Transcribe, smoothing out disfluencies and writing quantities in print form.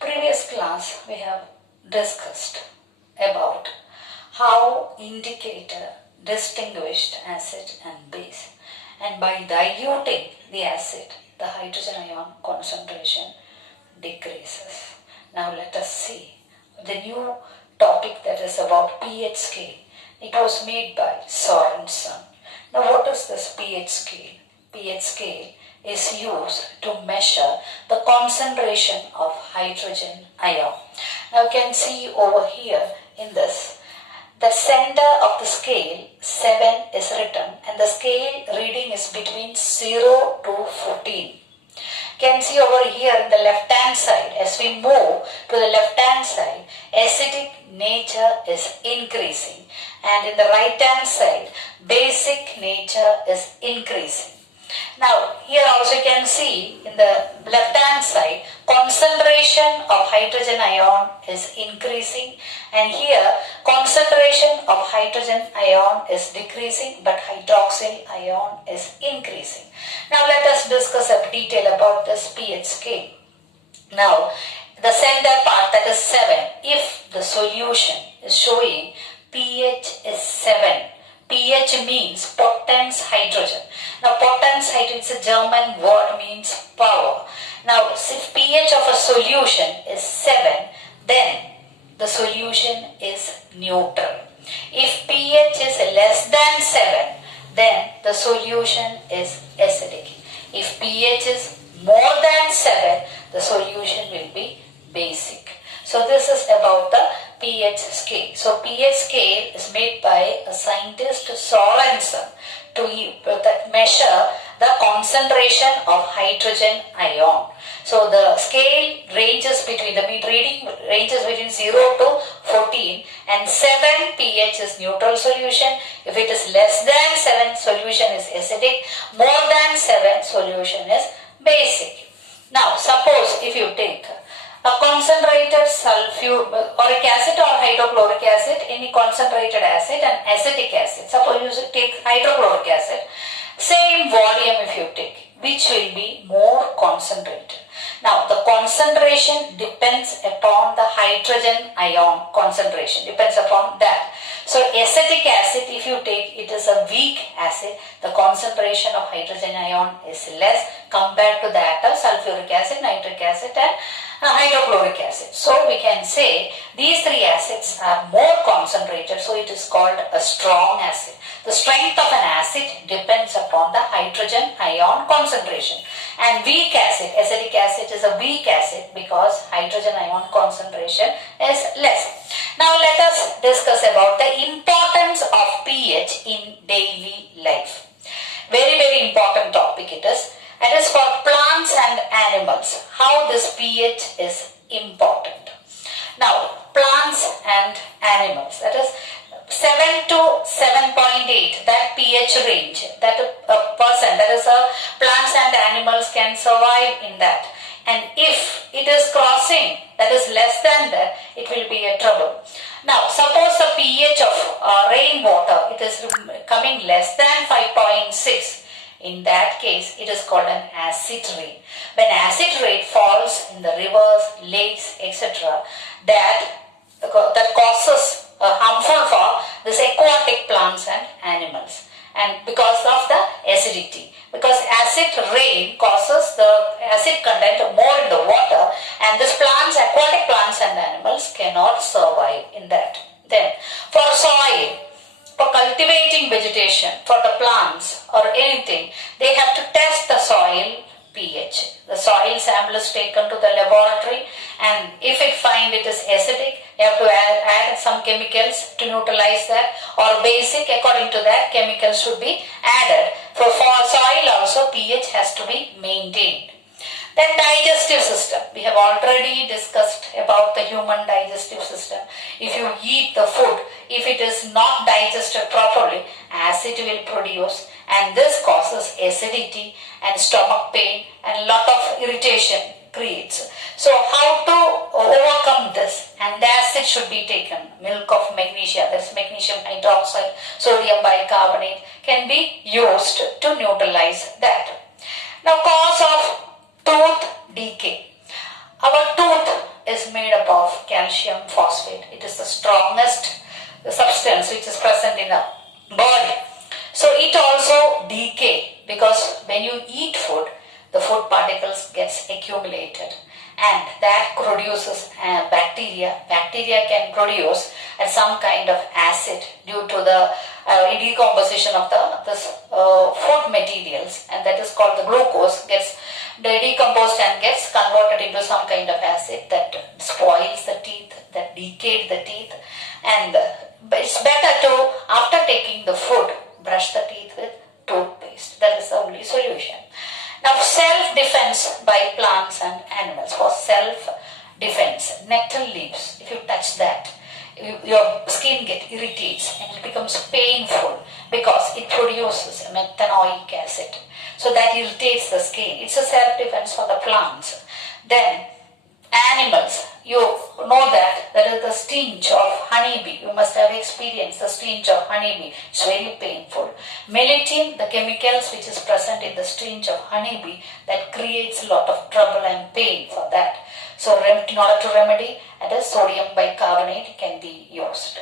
Previous class we have discussed about how indicator distinguished acid and base, and by diluting the acid the hydrogen ion concentration decreases. Now let us see the new topic, that is about pH scale. It was made by Sorensen. Now what is this pH scale? pH scale is used to measure the concentration of hydrogen ion. Now you can see over here in this, the center of the scale 7 is written and the scale reading is between 0 to 14. You can see over here in the left hand side, as we move to the left hand side, acidic nature is increasing, and in the right hand side basic nature is increasing. Now here also you can see in the left hand side concentration of hydrogen ion is increasing, and here concentration of hydrogen ion is decreasing but hydroxyl ion is increasing. Now let us discuss a detail about this pH scale. Now the center part, that is 7, if the solution is showing pH is 7, pH means potence hydrogen. Now potence hydrogen is a German word, means power. Now if pH of a solution is 7, then the solution is neutral. If pH is less than 7, then the solution is acidic. If pH is more than 7, the solution will be basic. So this is about the pH scale. So pH scale is made by a scientist Sorensen to measure the concentration of hydrogen ion. So the scale ranges between, the reading ranges between 0 to 14, and 7 pH is neutral solution. If it is less than 7, solution is acidic. More than 7, solution is basic. Now suppose if you take a concentrated sulfuric acid or hydrochloric acid, any concentrated acid, and acetic acid. Suppose you take hydrochloric acid, same volume if you take, which will be more concentrated. Now the concentration depends upon the hydrogen ion concentration, depends upon that. So acetic acid, if you take, it is a weak acid, the concentration of hydrogen ion is less compared to that of sulfuric acid, nitric acid and hydrochloric acid. So we can say these three acids are more concentrated, so it is called a strong acid. The strength of an acid depends upon the hydrogen ion concentration. And weak acid, acetic acid is a weak acid because hydrogen ion concentration is less. Now let us discuss about the importance of pH in daily life. Very, very important topic it is. It is for plants and animals, how this pH is important. Now, plants and animals, that is 7 to 7.8, that pH range, that a person, that is a plants and animals can survive in that. And if it is crossing, that is less than that, it will be a trouble. Now, suppose the pH of rainwater, it is coming less than 5.6. In that case, it is called an acid rain. When acid rain falls in the rivers, lakes, etc., that causes harmful for this aquatic plants and animals. And because of the acidity, because acid rain causes the acid content more in the water, and these plants, aquatic plants and animals cannot survive in that. Then, for soil, for cultivating vegetation, for the plants or anything, they have to test the soil pH. The soil sample is taken to the laboratory, and if it find it is acidic, you have to add some chemicals to neutralize that, or basic, according to that chemicals should be added. For soil also pH has to be maintained. Then digestive system. We have already discussed about the human digestive system. If you eat the food, if it is not digested properly, acid will produce, and this causes acidity and stomach pain and lot of irritation creates. So how to overcome this? And the acid should be taken. Milk of magnesia, that is magnesium hydroxide, sodium bicarbonate can be used to neutralize that. Now, cause of tooth decay. Our tooth is made up of calcium phosphate. It is the strongest substance which is present in the body. So it also decay, because when you eat food, the food particles gets accumulated, and that produces bacteria. Bacteria can produce some kind of acid due to the decomposition of this food materials, and that is called the glucose gets decomposed and gets converted into some kind of acid that spoils the teeth, that decayed the teeth. And it's better to, after taking the food, brush the teeth with toothpaste. That is the only solution. Now, self-defense by plants and animals. For self-defense, nettle leaves, if you touch that, your skin gets irritates and it becomes painful because it produces methanoic acid. So that irritates the skin. It's a self-defense for the plants. Then animals, you know that is the stench of honeybee. You must have experienced the stench of honeybee. It's very painful. Melittin, the chemicals which is present in the stench of honeybee, that creates a lot of trouble and pain for that. So in order to remedy, sodium bicarbonate can be used.